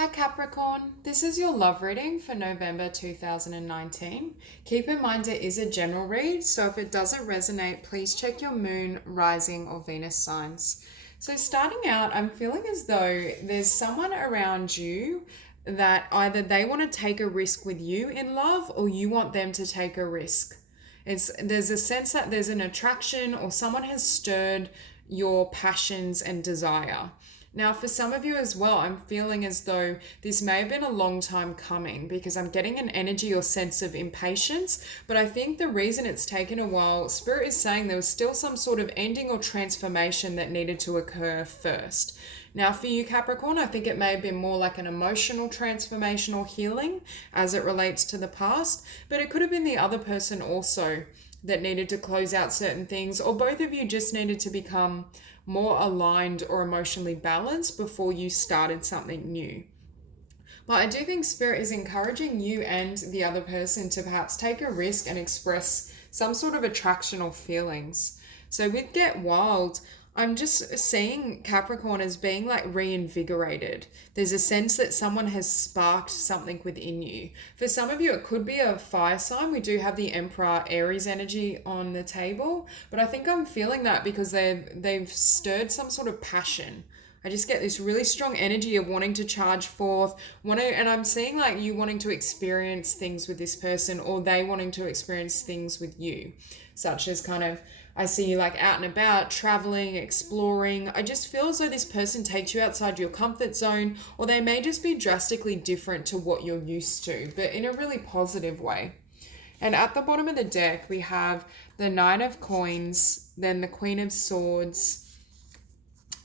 Hi Capricorn, this is your love reading for November 2019. Keep in mind it is a general read, so if it doesn't resonate, please check your moon, rising, or Venus signs. So, starting out, I'm feeling as though there's someone around you that either they want to take a risk with you in love or you want them to take a risk. There's a sense that there's an attraction or someone has stirred your passions and desire. Now, for some of you as well, I'm feeling as though this may have been a long time coming because I'm getting an energy or sense of impatience. But I think the reason it's taken a while, Spirit is saying there was still some sort of ending or transformation that needed to occur first. Now, for you, Capricorn, I think it may have been more like an emotional transformation or healing as it relates to the past, but it could have been the other person also that needed to close out certain things, or both of you just needed to become more aligned or emotionally balanced before you started something new. But I do think Spirit is encouraging you and the other person to perhaps take a risk and express some sort of attraction or feelings. So with Get Wild, I'm just seeing Capricorn as being like reinvigorated. There's a sense that someone has sparked something within you. For some of you, it could be a fire sign. We do have the Emperor Aries energy on the table, but I think I'm feeling that because they've stirred some sort of passion. I just get this really strong energy of wanting to charge forth, and I'm seeing like you wanting to experience things with this person or they wanting to experience things with you, such as kind of, I see you like out and about, traveling, exploring. I just feel as though this person takes you outside your comfort zone, or they may just be drastically different to what you're used to, but in a really positive way. And at the bottom of the deck, we have the Nine of Coins, then the Queen of Swords,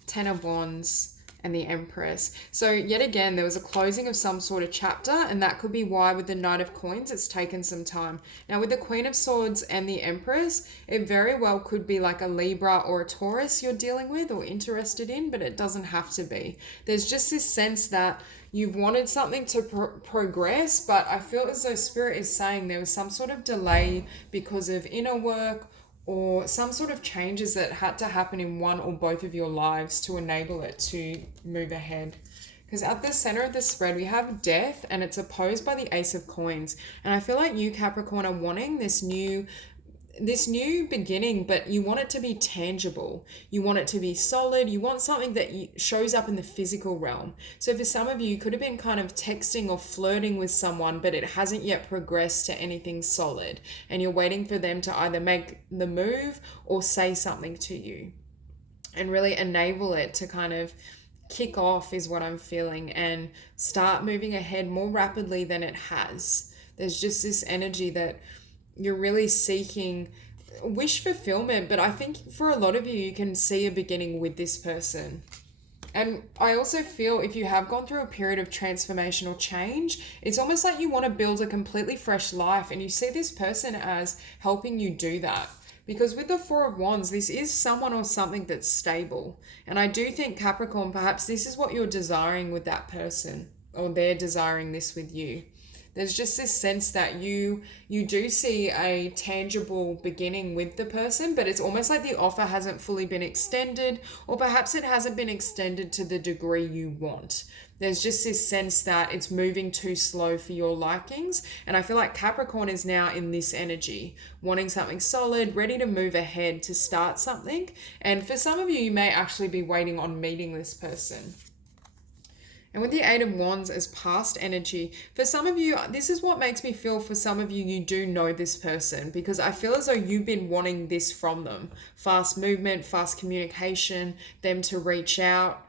Ten of Wands, and the Empress. So yet again, there was a closing of some sort of chapter, and that could be why with the Knight of Coins, it's taken some time. Now with the Queen of Swords and the Empress, it very well could be like a Libra or a Taurus you're dealing with or interested in, but it doesn't have to be. There's just this sense that you've wanted something to progress, but I feel as though Spirit is saying there was some sort of delay because of inner work or some sort of changes that had to happen in one or both of your lives to enable it to move ahead. Because at the center of the spread, we have death, and it's opposed by the Ace of Coins. And I feel like you, Capricorn, are wanting this new beginning, but you want it to be tangible. You want it to be solid. You want something that shows up in the physical realm. So for some of you, you could have been kind of texting or flirting with someone, but it hasn't yet progressed to anything solid. And you're waiting for them to either make the move or say something to you and really enable it to kind of kick off is what I'm feeling and start moving ahead more rapidly than it has. There's just this energy that you're really seeking wish fulfillment, but I think for a lot of you, you can see a beginning with this person. And I also feel if you have gone through a period of transformational change, it's almost like you want to build a completely fresh life, and you see this person as helping you do that. Because with the Four of Wands, this is someone or something that's stable. And I do think, Capricorn, perhaps this is what you're desiring with that person, or they're desiring this with you. There's just this sense that you do see a tangible beginning with the person, but it's almost like the offer hasn't fully been extended, or perhaps it hasn't been extended to the degree you want. There's just this sense that it's moving too slow for your likings. And I feel like Capricorn is now in this energy, wanting something solid, ready to move ahead to start something. And for some of you, you may actually be waiting on meeting this person. And with the Eight of Wands as past energy, for some of you, this is what makes me feel for some of you, you do know this person, because I feel as though you've been wanting this from them. Fast movement, fast communication, them to reach out.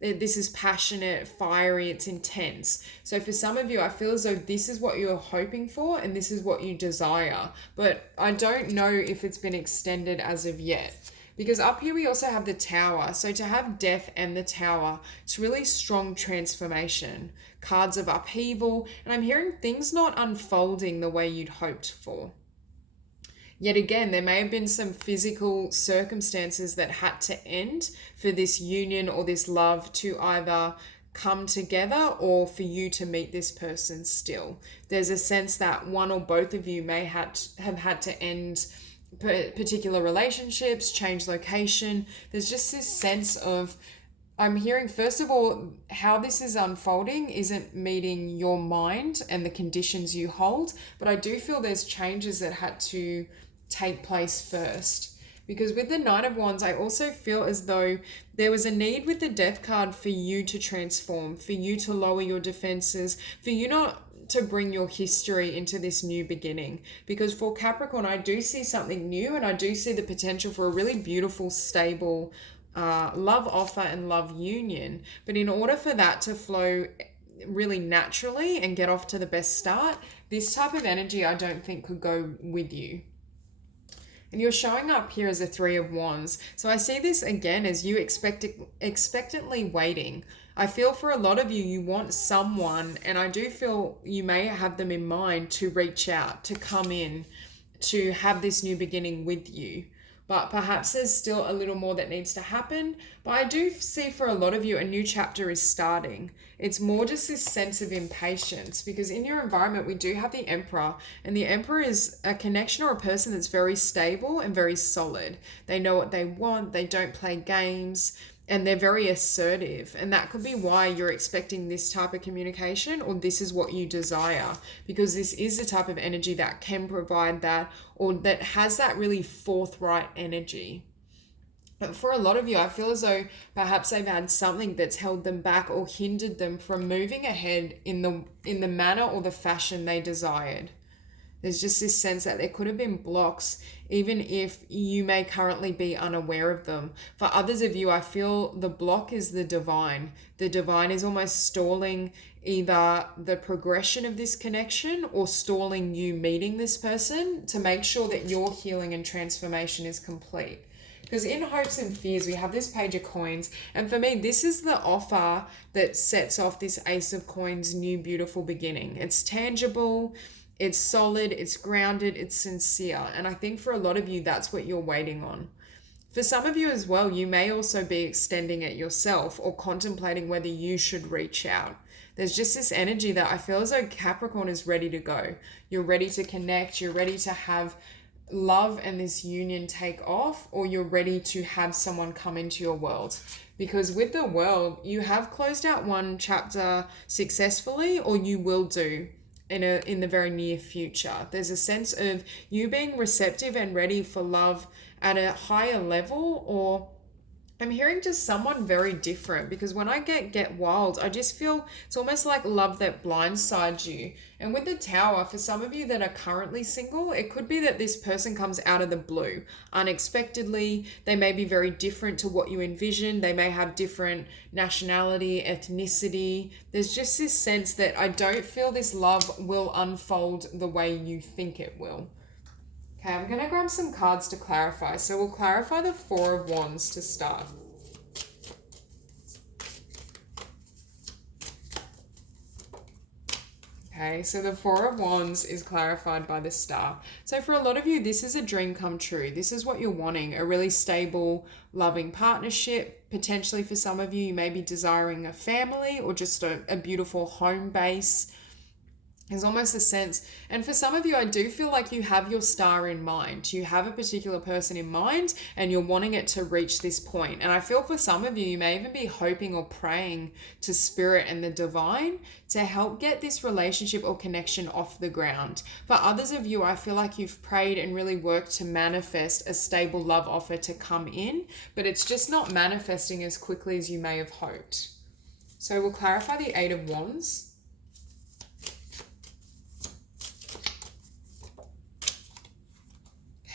This is passionate, fiery, it's intense. So for some of you, I feel as though this is what you're hoping for and this is what you desire. But I don't know if it's been extended as of yet. Because up here we also have the Tower. So to have Death and the Tower, it's really strong transformation. Cards of upheaval. And I'm hearing things not unfolding the way you'd hoped for. Yet again, there may have been some physical circumstances that had to end for this union or this love to either come together or for you to meet this person still. There's a sense that one or both of you may have had to end particular relationships, change location. There's just this sense of I'm hearing, first of all, how this is unfolding isn't meeting your mind and the conditions you hold, but I do feel there's changes that had to take place first. Because with the Knight of Wands, I also feel as though there was a need with the Death card for you to transform, for you to lower your defenses, for you not to bring your history into this new beginning. Because for Capricorn, I do see something new, and I do see the potential for a really beautiful, stable love offer and love union. But in order for that to flow really naturally and get off to the best start, this type of energy I don't think could go with you. And you're showing up here as a Three of Wands. So I see this again as you expectantly waiting. I feel for a lot of you, you want someone, and I do feel you may have them in mind to reach out, to come in, to have this new beginning with you. But perhaps there's still a little more that needs to happen. But I do see for a lot of you, a new chapter is starting. It's more just this sense of impatience, because in your environment, we do have the Emperor, and the Emperor is a connection or a person that's very stable and very solid. They know what they want, they don't play games, and they're very assertive. And that could be why you're expecting this type of communication, or this is what you desire, because this is the type of energy that can provide that, or that has that really forthright energy. But for a lot of you, I feel as though perhaps they've had something that's held them back or hindered them from moving ahead in the manner or the fashion they desired. There's just this sense that there could have been blocks, even if you may currently be unaware of them. For others of you, I feel the block is the divine. The divine is almost stalling either the progression of this connection or stalling you meeting this person to make sure that your healing and transformation is complete. Because in Hopes and Fears, we have this Page of Coins. And for me, this is the offer that sets off this Ace of Coins new beautiful beginning. It's tangible, it's solid, it's grounded, it's sincere. And I think for a lot of you, that's what you're waiting on. For some of you as well, you may also be extending it yourself or contemplating whether you should reach out. There's just this energy that I feel as though Capricorn is ready to go. You're ready to connect, you're ready to have love and this union take off, or you're ready to have someone come into your world. Because with the World, you have closed out one chapter successfully, or you will do in the very near future. There's a sense of you being receptive and ready for love at a higher level, or I'm hearing just someone very different, because when I get wild, I just feel it's almost like love that blindsides you. And with the Tower, for some of you that are currently single, it could be that this person comes out of the blue unexpectedly. They may be very different to what you envisioned. They may have different nationality, ethnicity. There's just this sense that I don't feel this love will unfold the way you think it will. Okay, I'm going to grab some cards to clarify. So we'll clarify the Four of Wands to start. Okay, so the Four of Wands is clarified by the Star. So for a lot of you, this is a dream come true. This is what you're wanting, a really stable, loving partnership. Potentially for some of you, you may be desiring a family or just a beautiful home base. There's almost a sense, and for some of you, I do feel like you have your star in mind. You have a particular person in mind and you're wanting it to reach this point. And I feel for some of you, you may even be hoping or praying to Spirit and the divine to help get this relationship or connection off the ground. For others of you, I feel like you've prayed and really worked to manifest a stable love offer to come in, but it's just not manifesting as quickly as you may have hoped. So we'll clarify the Eight of Wands.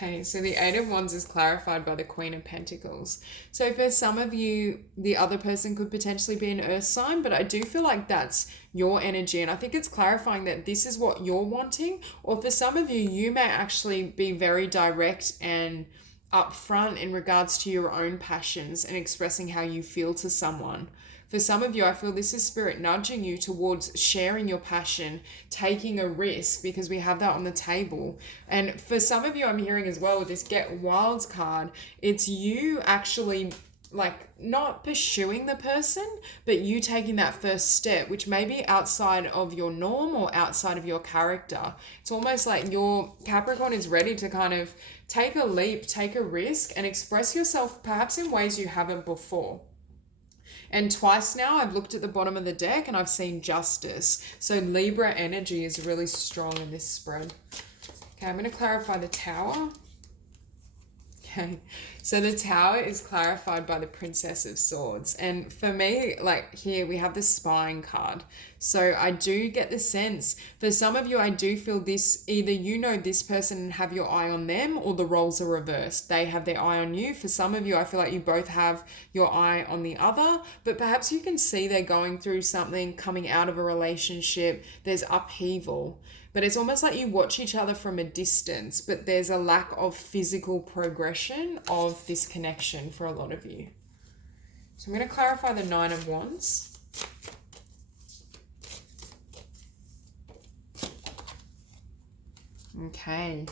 Okay, so the Eight of Wands is clarified by the Queen of Pentacles. So for some of you, the other person could potentially be an earth sign, but I do feel like that's your energy. And I think it's clarifying that this is what you're wanting. Or for some of you, you may actually be very direct and upfront in regards to your own passions and expressing how you feel to someone. For some of you, I feel this is Spirit nudging you towards sharing your passion, taking a risk, because we have that on the table. And for some of you, I'm hearing as well with this Get Wild card, it's you actually like not pursuing the person, but you taking that first step, which may be outside of your norm or outside of your character. It's almost like your Capricorn is ready to kind of take a leap, take a risk, and express yourself perhaps in ways you haven't before. And twice now I've looked at the bottom of the deck and I've seen justice. So Libra energy is really strong in this spread. Okay, I'm going to clarify the Tower. Okay, so the Tower is clarified by the Princess of Swords. And for me, like here, we have the Spying card. So I do get the sense, for some of you, I do feel this, either you know this person and have your eye on them, or the roles are reversed. They have their eye on you. For some of you, I feel like you both have your eye on the other, but perhaps you can see they're going through something, coming out of a relationship. There's upheaval. But it's almost like you watch each other from a distance, but there's a lack of physical progression of this connection for a lot of you. So I'm going to clarify the Nine of Wands. Okay.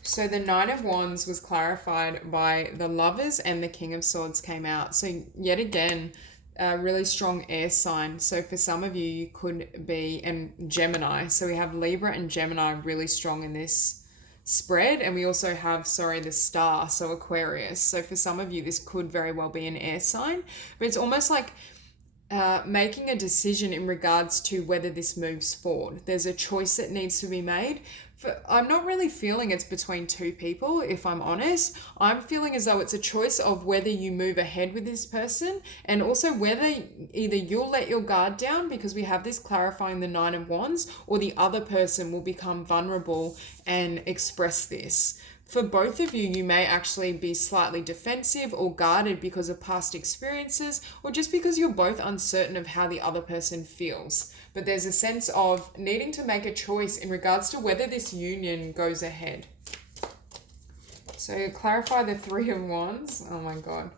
So the Nine of Wands was clarified by the Lovers and the King of Swords came out. So yet again, a really strong air sign. So for some of you, you could be, and Gemini. So we have Libra and Gemini really strong in this spread. And we also have, the Star, so Aquarius. So for some of you, this could very well be an air sign. But it's almost like making a decision in regards to whether this moves forward. There's a choice that needs to be made. I'm not really feeling it's between two people, if I'm honest. I'm feeling as though it's a choice of whether you move ahead with this person, and also whether either you'll let your guard down, because we have this clarifying the Nine of Wands, or the other person will become vulnerable and express this. For both of you, you may actually be slightly defensive or guarded because of past experiences, or just because you're both uncertain of how the other person feels. But there's a sense of needing to make a choice in regards to whether this union goes ahead. So clarify the Three of Wands. Oh my God.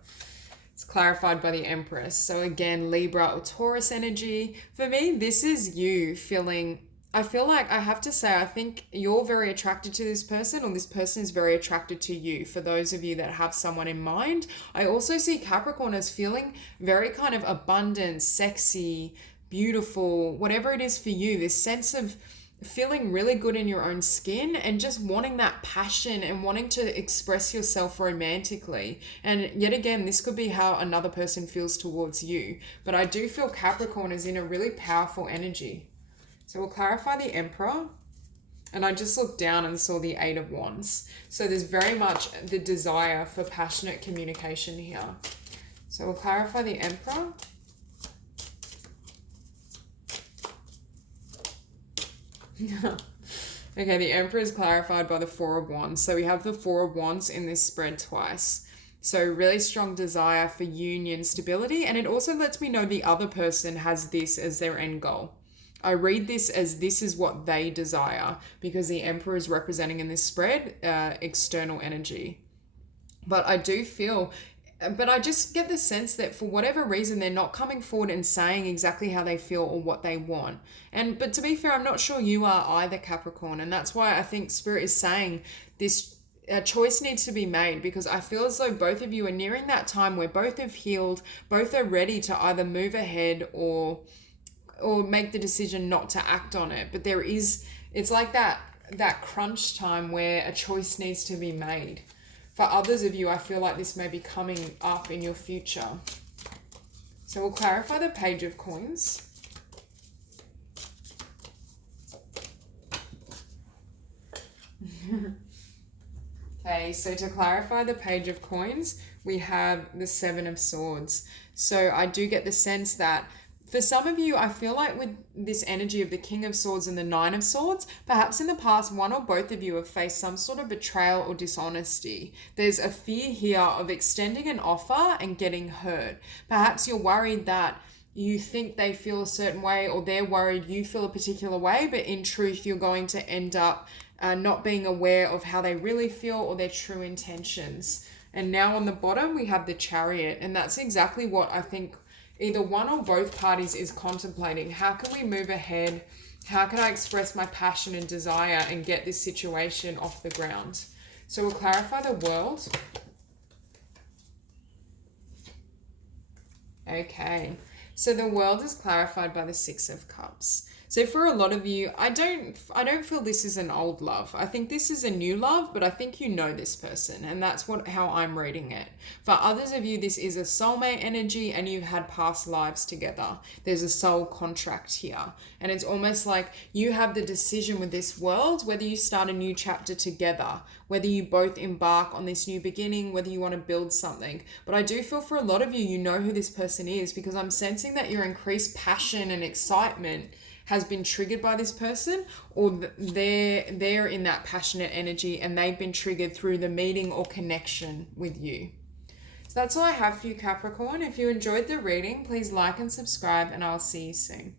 It's clarified by the Empress. So again, Libra or Taurus energy. For me, this is you feeling, I feel like I have to say, I think you're very attracted to this person, or this person is very attracted to you. For those of you that have someone in mind, I also see Capricorn as feeling very kind of abundant, sexy, beautiful, whatever it is for you, this sense of feeling really good in your own skin and just wanting that passion and wanting to express yourself romantically. And yet again, this could be how another person feels towards you. But I do feel Capricorn is in a really powerful energy. So we'll clarify the Emperor. And I just looked down and saw the Eight of Wands. So there's very much the desire for passionate communication here. So we'll clarify the Emperor. Okay, the Emperor is clarified by the Four of Wands. So we have the Four of Wands in this spread twice. So really strong desire for union, stability, and it also lets me know the other person has this as their end goal. I read this as this is what they desire, because the Emperor is representing in this spread external energy. But I do feel, but I just get the sense that for whatever reason, they're not coming forward and saying exactly how they feel or what they want. But to be fair, I'm not sure you are either, Capricorn. And that's why I think Spirit is saying this choice needs to be made, because I feel as though both of you are nearing that time where both have healed, both are ready to either move ahead or make the decision not to act on it. But it's like that crunch time where a choice needs to be made. For others of you, I feel like this may be coming up in your future. So we'll clarify the Page of Coins. Okay, so to clarify the Page of Coins, we have the Seven of Swords. So I do get the sense that for some of you, I feel like with this energy of the King of Swords and the Nine of Swords, perhaps in the past, one or both of you have faced some sort of betrayal or dishonesty. There's a fear here of extending an offer and getting hurt. Perhaps you're worried that you think they feel a certain way, or they're worried you feel a particular way, but in truth, you're going to end up not being aware of how they really feel or their true intentions. And now on the bottom, we have the Chariot, and that's exactly what I think either one or both parties is contemplating. How can we move ahead? How can I express my passion and desire and get this situation off the ground? So we'll clarify the World. Okay. So the world is clarified by the Six of Cups. So for a lot of you, I don't feel this is an old love. I think this is a new love, but I think you know this person, and that's how I'm reading it. For others of you, this is a soulmate energy and you've had past lives together. There's a soul contract here. And it's almost like you have the decision with this world, whether you start a new chapter together, whether you both embark on this new beginning, whether you want to build something. But I do feel for a lot of you, you know who this person is, because I'm sensing that your increased passion and excitement has been triggered by this person, or they're in that passionate energy and they've been triggered through the meeting or connection with you. So that's all I have for you, Capricorn. If you enjoyed the reading, please like and subscribe, and I'll see you soon.